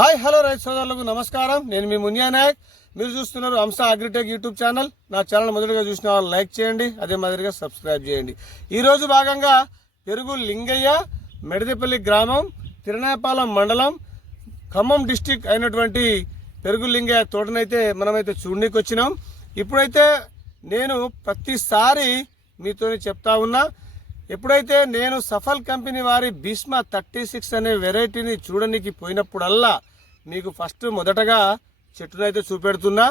Hi hello రైతు సోదరులకు నమస్కారం. నేను మీ మునియా నాయక్. మీరు చూస్తున్నారు హంస అగ్రిటెక్ యూట్యూబ్ ఛానల్. నా ఛానల్ మొదటిగా చూసిన వాళ్ళు లైక్ చేయండి అదే మాదిరిగా సబ్స్క్రైబ్ చేయండి. ఈరోజు భాగంగా పెరుగు లింగయ్య మెడదపల్లి గ్రామం తిరణాపాలెం మండలం ఖమ్మం డిస్టిక్ అయినటువంటి పెరుగు లింగయ్య తోటనైతే మనమైతే చూడడానికి వచ్చినాం. ఇప్పుడైతే నేను ప్రతిసారి మీతో చెప్తా ఉన్నా. ఎప్పుడైతే నేను సఫల్ కంపెనీ వారి భీష్మ థర్టీ సిక్స్ అనే వెరైటీని చూడనికి పోయినప్పుడల్లా మీకు ఫస్ట్ మొదటగా చెట్టునైతే చూపెడుతున్నా.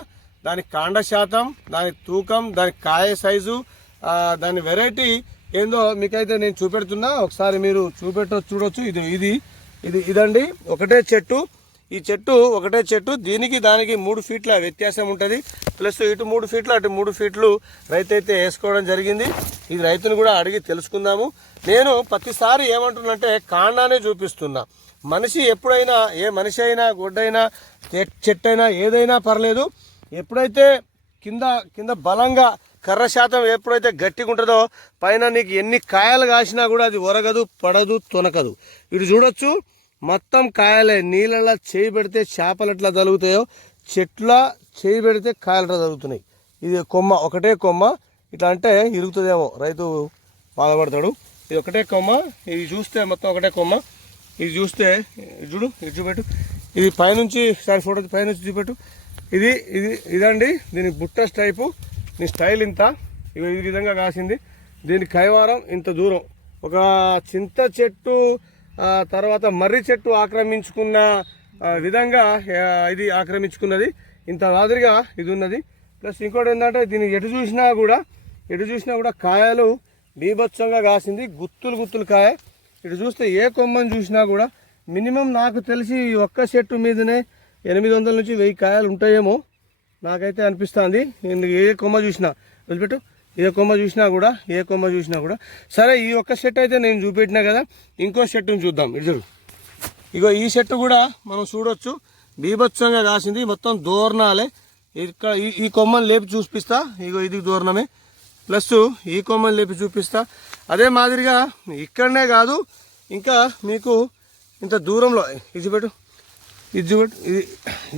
దాని కాండ శాతం దాని తూకం దాని కాయ సైజు దాని వెరైటీ ఏందో మీకైతే నేను చూపెడుతున్నా. ఒకసారి మీరు చూపెట్ట చూడొచ్చు. ఇది ఇది ఇది ఇదండి. ఒకటే చెట్టు. ఈ చెట్టు ఒకటే చెట్టు దీనికి దానికి మూడు ఫీట్ల వ్యత్యాసం ఉంటుంది. ప్లస్ ఇటు మూడు ఫీట్లు అటు మూడు ఫీట్లు రైతు అయితే వేసుకోవడం జరిగింది. ఇది రైతును కూడా అడిగి తెలుసుకుందాము. నేను ప్రతిసారి ఏమంటున్నంటే కాండానే చూపిస్తున్నా. మనిషి ఎప్పుడైనా ఏ మనిషి అయినా గుడ్డైనా చెట్టు అయినా ఏదైనా పర్లేదు. ఎప్పుడైతే కింద కింద బలంగా కర్ర శాతం ఎప్పుడైతే గట్టిగా ఉంటుందో పైన నీకు ఎన్ని కాయలు కాసినా కూడా అది ఒరగదు పడదు తొనకదు. ఇటు చూడొచ్చు. మొత్తం కాయలే నీళ్ళల్లో చేయి పెడితే చేపలు ఎట్లా తలుగుతాయో చెట్ల చేయి పెడితే కాయలు ఎట్లా తలుగుతున్నాయి ఇది కొమ్మ ఒకటే కొమ్మ ఇట్లా అంటే ఇరుగుతుందేమో రైతు బాధపడతాడు. ఇది ఒకటే కొమ్మ ఇది చూస్తే మొత్తం ఒకటే కొమ్మ. ఇది చూస్తే చూడు ఇది చూపెట్టు. ఇది పైనుంచి సారి ఫోటో పైనుంచి చూపెట్టు. ఇది ఇది ఇదండి దీని బుట్ట టైపు నీ స్టైల్ ఇంత. ఇవి ఈ విధంగా కాసింది. దీని కైవారం ఇంత దూరం. ఒక చింత చెట్టు తర్వాత మర్రి చెట్టు ఆక్రమించుకున్న విధంగా ఇది ఆక్రమించుకున్నది. ఇంత మాదిరిగా ఇది ఉన్నది ప్లస్ ఇంకోటి ఏంటంటే దీన్ని ఎటు చూసినా కూడా ఎటు చూసినా కూడా కాయలు బీభత్సంగా కాసింది. గుత్తులు గుత్తులు కాయ. ఇటు చూస్తే ఏ కొమ్మని చూసినా కూడా మినిమం నాకు తెలిసి ఈ ఒక్క చెట్టు మీదనే ఎనిమిది వందల నుంచి వెయ్యి కాయలు ఉంటాయేమో నాకైతే అనిపిస్తుంది. నేను ఏ కొమ్మ చూసినా. వదిలిపెట్టు. ఏ కొమ్మ చూసినా కూడా ఏ కొమ్మ చూసినా కూడా. సరే ఈ ఒక్క సెట్ అయితే నేను చూపెట్టినా కదా ఇంకో చెట్టును చూద్దాం. ఇద్దరు ఇగో ఈ సెట్ కూడా మనం చూడొచ్చు. బీభత్సంగా కాసింది మొత్తం దూరణాలే ఇక్కడ ఈ ఈ కొమ్మని లేపి చూపిస్తా. ఇగో ఇది దూరణమే ప్లస్ ఈ కొమ్మని లేపి చూపిస్తా. అదే మాదిరిగా ఇక్కడనే కాదు ఇంకా మీకు ఇంత దూరంలో ఇది పెట్టు ఇది చూపెట్టు. ఇది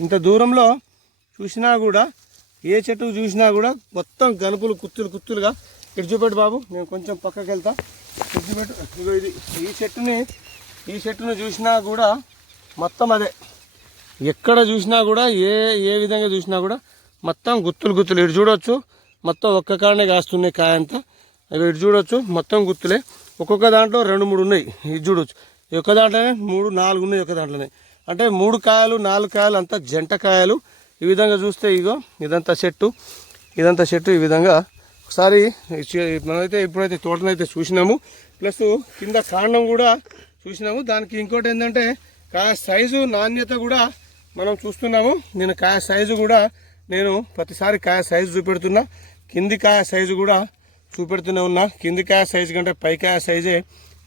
ఇంత దూరంలో చూసినా కూడా ఏ చెట్టు చూసినా కూడా మొత్తం గనుపులు కుత్తులు కుత్తులుగా. ఇటు చూపెట్టు బాబు నేను కొంచెం పక్కకి వెళ్తా. ఇటు చూపెట్టు. ఇది. ఈ చెట్టుని ఈ చెట్టును చూసినా కూడా మొత్తం అదే. ఎక్కడ చూసినా కూడా ఏ ఏ విధంగా చూసినా కూడా మొత్తం గుత్తులు గుత్తులు. ఇటు చూడొచ్చు మొత్తం ఒక్క కాడనే కాస్తున్నాయి కాయ అంతా. ఇటు చూడొచ్చు మొత్తం గుత్తులే. ఒక్కొక్క దాంట్లో రెండు మూడు ఉన్నాయి. ఇది చూడవచ్చు ఒక్క దాంట్లోనే మూడు నాలుగు ఉన్నాయి ఒక దాంట్లోనే. అంటే మూడు కాయలు నాలుగు కాయలు అంతా జంట కాయలు. ఈ విధంగా చూస్తే ఇగో ఇదంతా చెట్టు. ఇదంతా చెట్టు ఈ విధంగా. ఒకసారి మనమైతే ఇప్పుడైతే తోటనైతే చూసినాము. ప్లస్ కింద కాండం కూడా చూసినాము. దానికి ఇంకోటి ఏంటంటే కాయ సైజు నాణ్యత కూడా మనం చూస్తున్నాము. నేను కాయ సైజు కూడా నేను ప్రతిసారి కాయ సైజు చూపెడుతున్నా. కింది కాయ సైజు కూడా చూపెడుతూనే ఉన్నా. కింది కాయ సైజు కంటే పై కాయ సైజే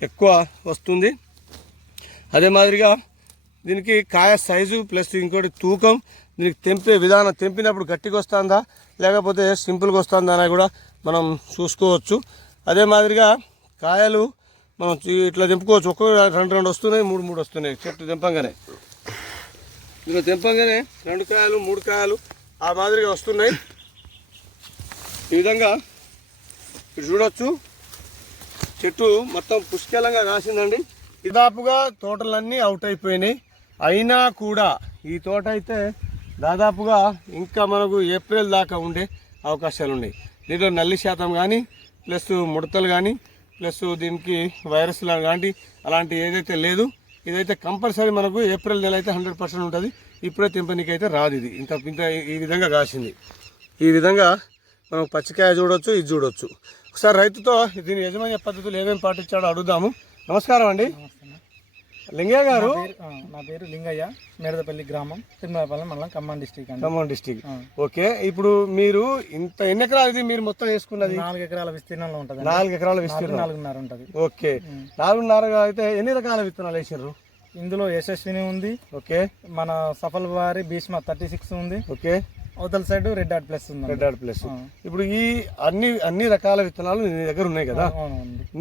ఎక్కువ వస్తుంది. అదే మాదిరిగా దీనికి కాయ సైజు ప్లస్ ఇంకోటి తూకం. దీనికి తెంపే విధానం తెంపినప్పుడు గట్టిగా వస్తుందా? లేకపోతే సింపుల్గా వస్తుందా అని కూడా మనం చూసుకోవచ్చు. అదే మాదిరిగా కాయలు మనం ఇట్లా తెంపుకోవచ్చు. ఒక్క రెండు రెండు వస్తున్నాయి మూడు మూడు వస్తున్నాయి. చెట్టు తెంపంగానే. ఇలా తెంపంగానే రెండు కాయలు మూడు కాయలు ఆ మాదిరిగా వస్తున్నాయి. ఈ విధంగా ఇటు చూడొచ్చు. చెట్టు మొత్తం పుష్కలంగా కాసిందండి దాదాపుగా తోటలన్నీ అవుట్ అయిపోయినాయి. అయినా కూడా ఈ తోట అయితే దాదాపుగా ఇంకా మనకు ఏప్రిల్ దాకా ఉండే అవకాశాలు ఉన్నాయి. దీంట్లో నల్లి శాతం కానీ ప్లస్ ముడతలు కానీ ప్లస్ దీనికి వైరస్లు కానీ అలాంటి ఏదైతే లేదు ఇదైతే కంపల్సరీ మనకు ఏప్రిల్ నెల అయితే హండ్రెడ్ పర్సెంట్ ఉంటుంది. ఇప్పుడే తెంపనీకి అయితే రాదు ఇది ఇంత ఇంత ఈ విధంగా కాసింది. ఈ విధంగా మనం పచ్చికాయ చూడొచ్చు ఇది చూడొచ్చు. ఒకసారి రైతుతో దీని యజమాన్య పద్ధతులు ఏమేమి పాటించాడో అడుగుదాము. నమస్కారం అండి. లింగయ్య గారు? నా పేరు లింగయ్య మేడదపల్లి గ్రామం తిరుమలపాలెం మండలం Khammam district Khammam district okay ఇప్పుడు మీరు ఇంత ఎన్ని ఎకరాలు ఇది మీరు మొత్తం వేసుకున్నది? నాలుగు ఎకరాల విస్తీర్ణంలో ఉంటుంది నాలుగు ఎకరాల విస్తీర్ణం. నాలుగున్నర ఉంటుంది. ఓకే నాలుగున్నర అయితే ఎన్ని రకాల విత్తనాలు వేసారు ఇందులో యశస్విని ఉంది ఓకే. మన సఫల్ వారి భీష్మ థర్టీ సిక్స్ ఉంది ఓకే. అవతల సైడ్ రెడ్ డాట్ ప్లస్ ఉంది రెడ్ ఆర్ట్ ప్లస్. ఇప్పుడు ఈ అన్ని అన్ని రకాల విత్తనాలు నీ దగ్గర ఉన్నాయి కదా?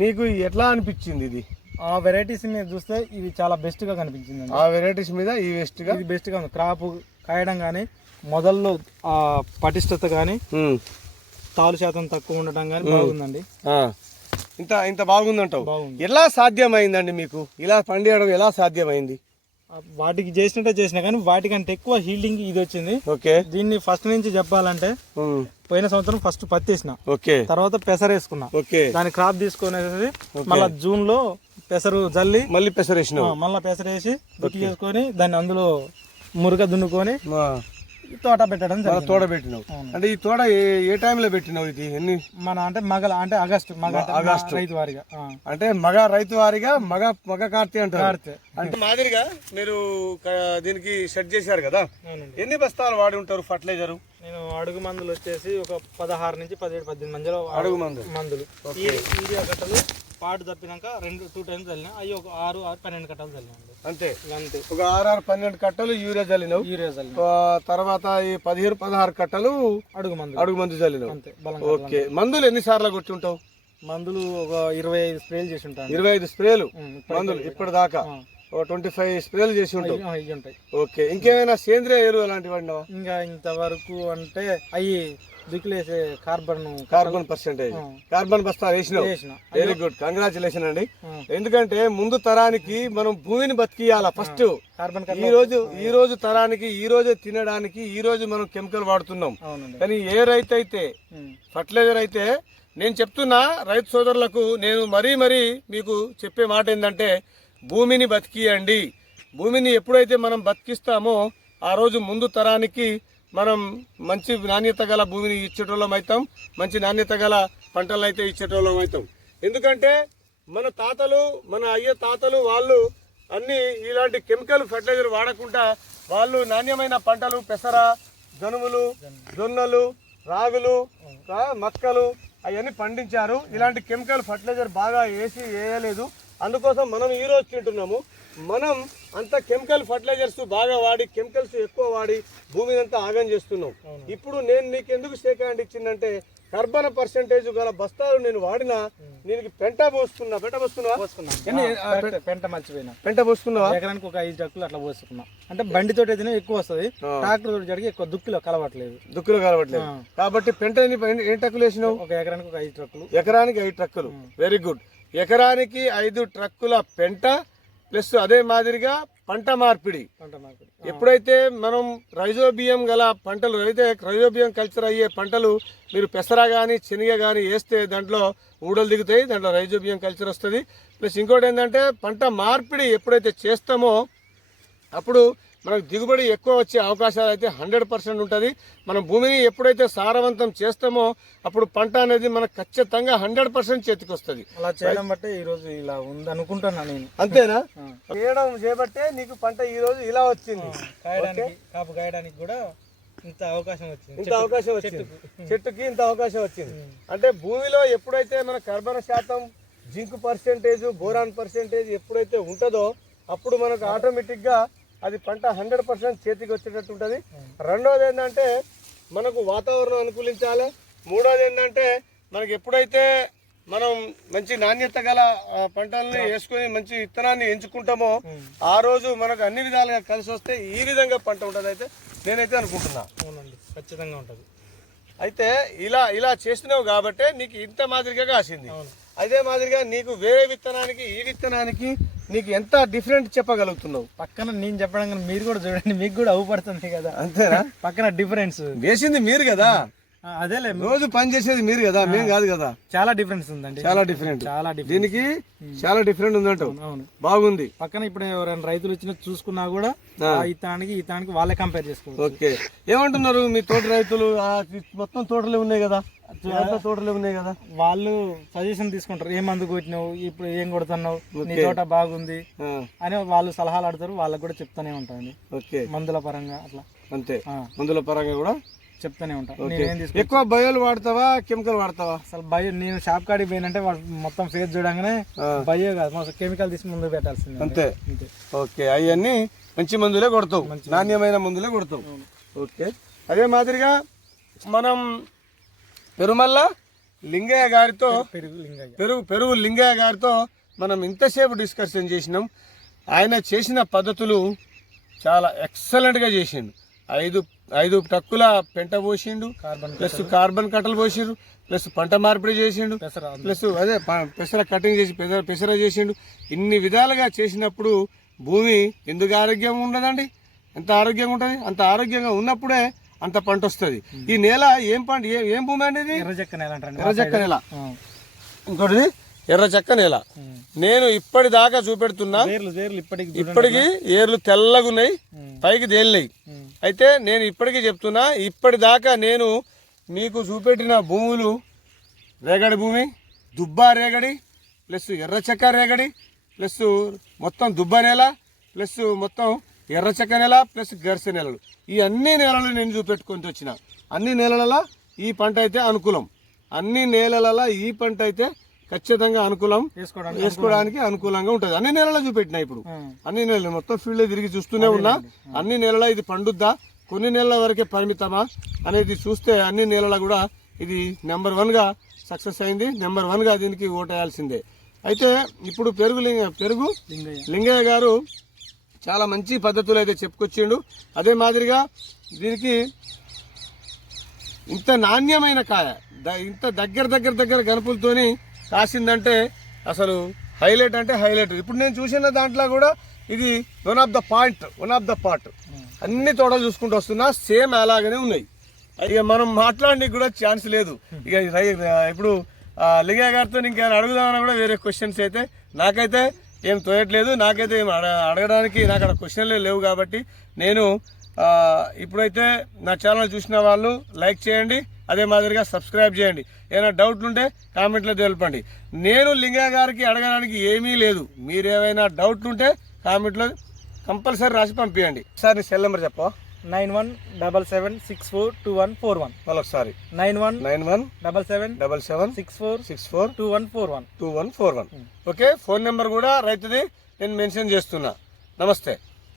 నీకు ఎట్లా అనిపించింది ఇది? ఆ వెరైటీస్ మీద చూస్తే ఇది చాలా బెస్ట్గా కనిపించింది ఆ వెరైటీస్ మీద ఈ వెస్ట్గా? ఇది బెస్ట్గా ఉంది. క్రాప్ కాయడం కానీ మొదల్లో ఆ పటిష్టత కానీ. తాలు శాతం తక్కువ ఉండటం కానీ బాగుందండి. ఇంత ఇంత బాగుందంటావు. బాగుంది. ఎలా సాధ్యమైందండి మీకు? ఇలా పండియడం ఎలా సాధ్యమైంది? వాటికి చేసినట్టే చేసినా కానీ వాటికంటే ఎక్కువ హీల్డింగ్ ఇది వచ్చింది. ఓకే. దీన్ని ఫస్ట్ నుంచి చెప్పాలంటే. పోయిన సంవత్సరం ఫస్ట్ పత్తి వేసిన ఓకే. తర్వాత పెసరు వేసుకున్నా ఓకే దాని క్రాప్ తీసుకునేసి మళ్ళా జూన్లో పెసరు జల్లి మళ్ళీ పెసరేసినావు మళ్ళీ పెసరు వేసి దుక్కి చేసుకొని దాన్ని అందులో మురుగ దున్నుకొని. తోట పెట్టడం తోడ పెట్టినావు. అంటే ఈ తోడ ఏ- టైంలో పెట్టినావు ఇది? ఎన్ని? మన అంటే మగల అంటే ఆగస్టు మగ ఆగస్టు. రైతు వారిగా. అంటే మగ రైతు వారిగా మగ మగ కార్తీ అంటారు. కార్తె. అంటే మాదిరిగా మీరు దీనికి సెట్ చేశారు కదా? ఎన్ని బస్తాలు వాడి ఉంటారు ఫర్టిలైజర్? నేను అడుగు మందులు వచ్చేసి ఒక పదహారు నుంచి పదిహేడు పద్దెనిమిది మందిలో అడుగు మందు. మందులు. ఈ యూరియా కట్టలు పాటు తప్పినాక రెండు టూ టైమ్స్ చల్లినా అవి ఒక ఆరు ఆరు పన్నెండు కట్టలు చల్లినండి అంతే. అంతే. ఒక ఆరు పన్నెండు కట్టలు యూరియా చల్లినావు యూరియా చల్లిన తర్వాత ఈ పదిహేను పదహారు కట్టలు అడుగు మందులు. అడుగు మందు చల్లినావు అంతే. బలంగా ఓకే. మందులు ఎన్ని సార్లు కొట్టి ఉంటావు మందులు ఒక ఇరవై ఐదు స్ప్రేలు చేసి ఉంటాను ఇరవై ఐదు స్ప్రేలు? మందులు ఇప్పటిదాకా? ట్వంటీ ఫైవ్ స్ప్రేలు చేసి ఉంటాయి. ఓకే. ఇంకేమైనా సేంద్రియ ఎరువు అలాంటివి ఇంకా ఇంతవరకు అంటే అవి దిక్కులేసే కార్బన్ కార్బన్ పర్సెంటేజ్. కార్బన్ బస్తా వేసినావు. వేసిన. వెరీ గుడ్ కంగ్రాచులేషన్ అండి. ఎందుకంటే ముందు తరానికి మనం భూమిని బతికియాల ఫస్ట్ కార్బన్ ఈ రోజు ఈ రోజు తరానికి ఈ రోజే తినడానికి ఈ రోజు మనం కెమికల్ వాడుతున్నాం. కానీ ఏ రైతు అయితే ఫర్టిలైజర్ అయితే నేను చెప్తున్నా రైతు సోదరులకు నేను మరీ మరీ మీకు చెప్పే మాట ఏంటంటే భూమిని బతికియండి. భూమిని ఎప్పుడైతే మనం బతికిస్తామో ఆ రోజు ముందు తరానికి మనం మంచి నాణ్యత గల భూమిని ఇచ్చేటోళ్ళం అవుతాం మంచి నాణ్యత గల పంటలను అయితే ఇచ్చేటోళ్ళం అవుతాం. ఎందుకంటే మన తాతలు మన అయ్య తాతలు వాళ్ళు అన్ని ఇలాంటి కెమికల్ ఫర్టిలైజర్ వాడకుండా వాళ్ళు నాణ్యమైన పంటలు పెసర జనుములు జొన్నలు రాగులు మక్కలు అవన్నీ పండించారు. ఇలాంటి కెమికల్ ఫర్టిలైజర్ బాగా వేసి వేయలేదు. అందుకోసం మనం ఈరోజు తింటున్నాము. మనం అంత కెమికల్ ఫర్టిలైజర్స్ బాగా వాడి కెమికల్స్ ఎక్కువ వాడి భూమిని అంతా ఆగం చేస్తున్నాం. ఇప్పుడు నేను నీకు ఎందుకు హ్యాండ్ ఇచ్చిందంటే కర్బన పర్సెంటేజ్ గల బస్తాలు నేను వాడినా దీనికి పెంట పోస్తున్నా పెంట పోస్తున్నా పెంట మర్చిపోయినా. పెంట పోస్తున్నావా ఎకరానికి ఒక ఐదు ట్రక్కులు అట్లా పోసుకున్నాం. అంటే బండితో అయితేనే ఎక్కువ వస్తుంది. ట్రాక్టర్ తోటి జరిగి ఎక్కువ దుక్కిలో కలవట్లేదు. దుక్కులు కలవట్లేదు. కాబట్టి పెంట ఏం టక్కులు వేసినావు? ఒక ఎకరానికి ఒక ఐదు ట్రక్కులు. ఎకరానికి ఐదు ట్రక్కులు. Very good. ఎకరానికి ఐదు ట్రక్కుల పెంట ప్లస్ అదే మాదిరిగా పంట మార్పిడి. పంట మార్పిడి. ఎప్పుడైతే మనం రైజోబియం గల పంటలు అయితే రైజోబియం కల్చర్ అయ్యే పంటలు మీరు పెసర కానీ శనగ కానీ వేస్తే దాంట్లో ఊడలు దిగుతాయి దాంట్లో రైజోబియం కల్చర్ వస్తుంది. ప్లస్ ఇంకోటి ఏంటంటే పంట మార్పిడి ఎప్పుడైతే చేస్తామో అప్పుడు మనకు దిగుబడి ఎక్కువ వచ్చే అవకాశాలు అయితే హండ్రెడ్ పర్సెంట్ ఉంటుంది. మనం భూమిని ఎప్పుడైతే సారవంతం చేస్తామో అప్పుడు పంట అనేది మనకు ఖచ్చితంగా హండ్రెడ్ పర్సెంట్ చేతికి వస్తుంది అలా చేయడం బట్టే ఈ రోజు ఇలా ఉంది అనుకుంటున్నా నేను. అంతేనా. చేయడం చేపట్టే నీకు పంట ఈ రోజు ఇలా వచ్చింది. కాయడానికి కాపు కాయడానికి కూడా ఇంత అవకాశం వచ్చింది. ఇంత అవకాశం వచ్చింది. చెట్టుకి. ఇంత అవకాశం వచ్చింది. అంటే భూమిలో ఎప్పుడైతే మన కర్బన శాతం జింక్ పర్సెంటేజ్ బోరాన్ పర్సెంటేజ్ ఎప్పుడైతే ఉంటుందో అప్పుడు మనకు ఆటోమేటిక్గా అది పంట హండ్రెడ్ పర్సెంట్ చేతికి వచ్చేటట్టు ఉంటుంది. రెండోది ఏంటంటే మనకు వాతావరణం అనుకూలించాలి. మూడోది ఏంటంటే మనకి ఎప్పుడైతే మనం మంచి నాణ్యత గల పంటల్ని వేసుకొని మంచి విత్తనాన్ని ఎంచుకుంటామో ఆ రోజు మనకు అన్ని విధాలుగా కలిసి వస్తే ఈ విధంగా పంట ఉంటుంది అయితే నేనైతే అనుకుంటున్నా. అవునండి ఖచ్చితంగా ఉంటుంది. అయితే ఇలా ఇలా చేస్తున్నావు కాబట్టే నీకు ఇంత మాదిరిగా కాసింది. అదే మాదిరిగా నీకు వేరే విత్తనానికి ఈ విత్తనానికి నీకు ఎంత డిఫరెంట్ చెప్పగలుగుతున్నావు? పక్కన నేను చెప్పడం కానీ మీరు కూడా చూడండి మీకు కూడా అవుపడుతుంది కదా. అంతేనా? పక్కన డిఫరెన్స్ వేసింది మీరు కదా? అదేలే. రోజు పని చేసేది మీరు కదా? మేము కాదు కదా? చాలా డిఫరెన్స్ ఉందండి. చాలా డిఫరెంట్ చాలా దీనికి చాలా డిఫరెంట్ ఉందంటావు అవును బాగుంది. పక్కన ఇప్పుడు ఎవరైనా రైతులు వచ్చినా చూసుకున్నా కూడా ఇతానికి ఇతానికి వాళ్ళే కంపేర్ చేసుకోవచ్చు. ఓకే. ఏమంటున్నారు మీ తోట రైతులు? మొత్తం తోటలే ఉన్నాయి కదా? తోటలే ఉన్నాయి కదా. వాళ్ళు సజెషన్ తీసుకుంటారు. ఏ మందు కొట్టినావు? ఇప్పుడు ఏం కొడుతున్నావు? నీ తోట బాగుంది. అని వాళ్ళు సలహాలు ఆడతారు వాళ్ళకి కూడా చెప్తానే ఉంటానండి ఓకే. మందుల పరంగా అట్లా. అంతే. మందుల పరంగా కూడా చెప్తానే ఉంటాను ఎక్కువ బయోలు వాడతావా? కెమికల్ వాడతావా? అసలు బయో నేను షాప్ కాడికి పోయినంటే మొత్తం ఫేస్ చూడంగానే. బయో కాదు. మొత్తం కెమికల్ తీసి ముందు పెట్టాల్సింది. అంతే. అంతే. ఓకే. అవన్నీ మంచి మందులే కొడతావు. నాణ్యమైన మందులే కొడతావు. ఓకే. అదే మాదిరిగా మనం పెరుమల్ల లింగయ్య గారితో పెరుగు పెరుగు పెరుగు లింగయ్య గారితో మనం ఇంతసేపు డిస్కషన్ చేసినాం. ఆయన చేసిన పద్ధతులు చాలా ఎక్సలెంట్గా చేసిండు. ఐదు ఐదు టక్కుల పెంట పోసిండు కార్బన్ ప్లస్ కార్బన్ కట్టలు పోసిండు ప్లస్ పంట మార్పిడి చేసిండు ప్లస్ అదే పెసర కటింగ్ చేసి పెసర పెసర చేసిండు. ఇన్ని విధాలుగా చేసినప్పుడు భూమి ఎందుకు ఆరోగ్యం ఉండదండి? ఎంత ఆరోగ్యంగా ఉంటుంది? అంత ఆరోగ్యంగా ఉన్నప్పుడే అంత పంట వస్తుంది. ఈ నేల ఏం పంట ఏ- భూమి అనేది ఎర్ర చెక్క నేల అంటారండి ఎర్ర చెక్క నేల. ఇంకోటిది? ఎర్ర చెక్క నేల. నేను ఇప్పటిదాకా చూపెడుతున్నా. ఇప్పటికి ఏర్లు తెల్లగా ఉన్నాయి ఉమ్. పైకి తేలినాయి. అయితే నేను ఇప్పటికీ చెప్తున్నా ఇప్పటిదాకా నేను మీకు చూపెట్టిన భూములు రేగడి భూమి దుబ్బా రేగడి ప్లస్ ఎర్ర చెక్క రేగడి ప్లస్ మొత్తం దుబ్బ నేల ప్లస్ మొత్తం ఎర్ర చెక్క నేల ప్లస్ గరిసె నేలలు. ఈ అన్ని నేలలు నేను చూపెట్టుకుంటూ వచ్చిన. అన్ని నేలలలో ఈ పంట అయితే అనుకూలం. అన్ని నేలలలో ఈ పంట అయితే ఖచ్చితంగా అనుకూలం. వేసుకోవడానికి అనుకూలంగా ఉంటుంది. అన్ని నెలల్లో చూపెట్టిన ఇప్పుడు. అన్ని నెలలు మొత్తం ఫీల్డ్ తిరిగి చూస్తూనే ఉన్నా. అన్ని నెలల ఇది పండుద్దా? కొన్ని నెలల వరకే పరిమితమా? అనేది చూస్తే అన్ని నెలల కూడా ఇది నెంబర్ వన్గా సక్సెస్ అయింది. నెంబర్ వన్గా దీనికి ఓటేయాల్సిందే. అయితే ఇప్పుడు పెరుగు లింగ పెరుగు లింగయ్య గారు చాలా మంచి పద్ధతులు అయితే చెప్పుకొచ్చిండు. అదే మాదిరిగా దీనికి ఇంత నాణ్యమైన కాయ ఇంత దగ్గర దగ్గర దగ్గర గనుపులతోని కాసిందంటే అసలు హైలైట్ అంటే హైలైట్. ఇప్పుడు నేను చూసిన దాంట్లో కూడా ఇది one of the point one of the part. అన్ని తోటలు చూసుకుంటూ వస్తున్నా సేమ్ అలాగనే ఉన్నాయి. ఇక మనం మాట్లాడడానికి కూడా ఛాన్స్ లేదు. ఇక ఇప్పుడు లింగయ్య గారితో ఇంకేమైనా అడుగుదామన్నా కూడా వేరే క్వశ్చన్స్ అయితే నాకైతే ఏం తోయట్లేదు నాకైతే ఏం అడగడానికి నాకు అక్కడ క్వశ్చన్లే లేవు కాబట్టి నేను ఇప్పుడైతే నా ఛానల్ చూసిన వాళ్ళు లైక్ చేయండి అదే మాదిరిగా సబ్స్క్రైబ్ చేయండి. ఏమైనా డౌట్లు ఉంటే కామెంట్లో తెలపండి. నేను లింగా గారికి అడగడానికి ఏమీ లేదు. మీరు ఏమైనా డౌట్లు ఉంటే కామెంట్లో కంపల్సరీ రాసి పంపించండి సార్ నీ సెల్ నెంబర్ చెప్పవా? Nine one double seven six four two one four one. మళ్ళొకసారి nine one nine one double seven double seven six four six four two one four one two one four one. Okay phone number కూడా రైతుది నేను mention చేస్తున్నా. నమస్తే.